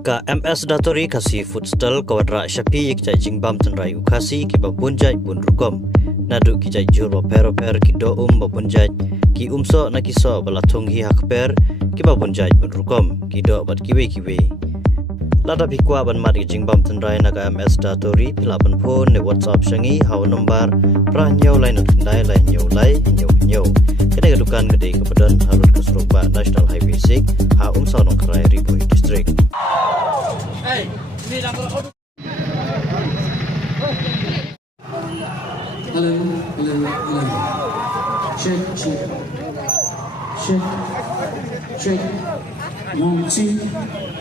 Ka MS Datori kasi futsal kawadra syapi kijai jingbam tenrai ukasi ki babunjai bun rukom nadu kijai jur per ki do babunjai ki umso na kiso balatung hi hakper ki babunjai bun rukom ki do bat kiwe lada bikwa ban mat ki jingbam tenrai naga MS Datori pilaban phone ne WhatsApp shangi haw number pra nyau lai na tundai lai nyau kena dukan gede kepadan harut keserupa National Highway 6 ha umso nong krai Ribui District. Hey, ni dah kalau Hello. Check. 1, 2.